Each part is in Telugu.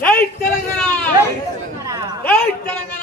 జై తెలంగాణ జై తెలంగాణ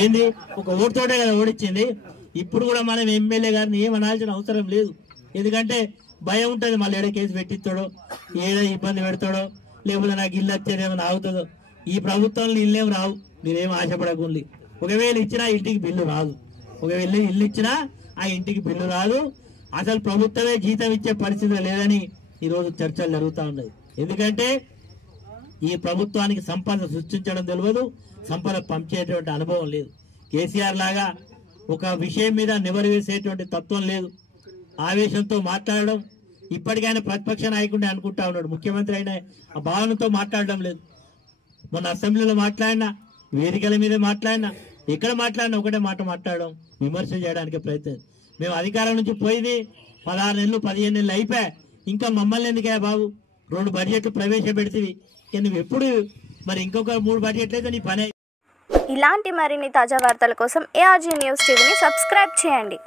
ఏంది ఒక ఓటుతోటే కదా ఓడిచ్చింది. ఇప్పుడు కూడా మనం ఎమ్మెల్యే గారిని ఏమనాల్సిన అవసరం లేదు. ఎందుకంటే భయం ఉంటుంది, మళ్ళీ ఏదో కేసు పెట్టిస్తాడో ఏదో ఇబ్బంది పెడతాడో లేకపోతే నాకు ఇల్లు వచ్చేది ఏమైనా ఆగుతుందో. ఈ ప్రభుత్వంలో ఇల్లేం రావు, మీరేం ఆశపడకుండా. ఒకవేళ ఇచ్చినా ఇంటికి బిల్లు రాదు, ఒకవేళ ఇల్లు ఇచ్చినా ఆ ఇంటికి బిల్లు రాదు. అసలు ప్రభుత్వమే జీతం ఇచ్చే పరిస్థితి లేదని ఈరోజు చర్చలు జరుగుతూ ఉన్నాయి. ఎందుకంటే ఈ ప్రభుత్వానికి సంపద సృష్టించడం తెలియదు, సంపద పంచేటువంటి అనుభవం లేదు. కేసీఆర్ లాగా ఒక విషయం మీద నెవరు వేసేటువంటి తత్వం లేదు. ఆవేశంతో మాట్లాడడం, ఇప్పటికైనా ప్రతిపక్ష నాయకుడిని అనుకుంటా ఉన్నాడు, ముఖ్యమంత్రి అయినా ఆ భావనతో మాట్లాడడం లేదు. మొన్న అసెంబ్లీలో మాట్లాడినా, వేదికల మీద మాట్లాడినా, ఎక్కడ మాట్లాడినా ఒకటే మాట మాట్లాడడం, విమర్శ చేయడానికి ప్రయత్నం. మేము అధికారం నుంచి పోయింది 16 నెలలు 15 నెలలు అయిపోయా, ఇంకా మమ్మల్ని ఎందుకే బాబు 2 బడ్జెట్లు ప్రవేశపెడితే నువ్వు ఎప్పుడు మరి ఇంకొక 3 బడ్జెట్లు అయితే నీ పనే. ఇలాంటి మరిన్ని తాజా వార్తల కోసం ARG న్యూస్ టీవీని సబ్స్క్రైబ్ చేయండి.